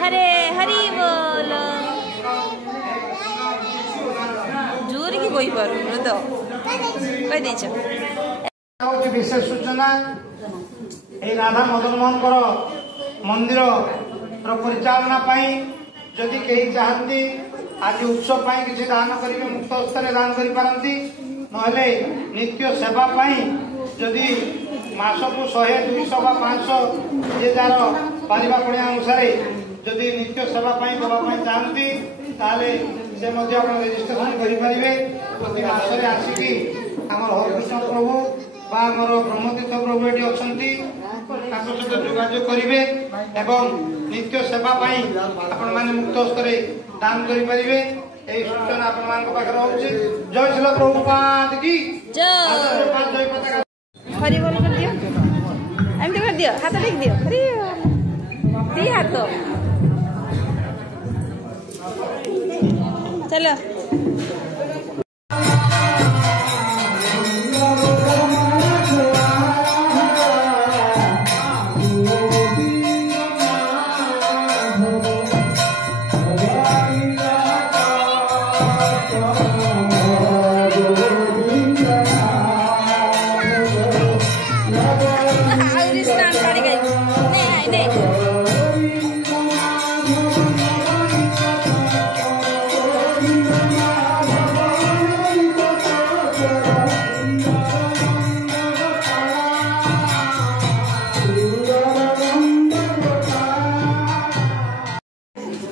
हरे हरि बोल जोर की कोई पर तो कह दे विशेष सूचना ए राधा मदन मोहन मंदिर परिचालना जदि कहीं चाहती आज उत्सव किसी दान करेंगे मुक्त हस्ते दान करती नहले नित्य सेवा जदि मास को 100 200 बा 500 जे जार पारिबा पड़िया अनुसार जदि नित्य सेवा दवा चाहती ताले से रेजिस्ट्रेशन करेंगे प्रति मास आसिकी आमर हरकृष्ण प्रभु आमर ब्रह्मतीर्थ प्रभु ये अच्छा सहित जोगाजोग करेंगे एवं नित्य सेवा आपण मैंने मुक्त हस्ते दान करेंगे यही सूचना आपण जय श्री प्रभुपाद की जय। हरि बोल कर दियो एमती कर दियो हाथ टेक दियो हरि दी हाथ चलो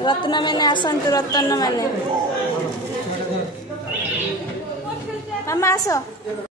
रत्न मैंने आसतु रत्न मैंने मामा आस।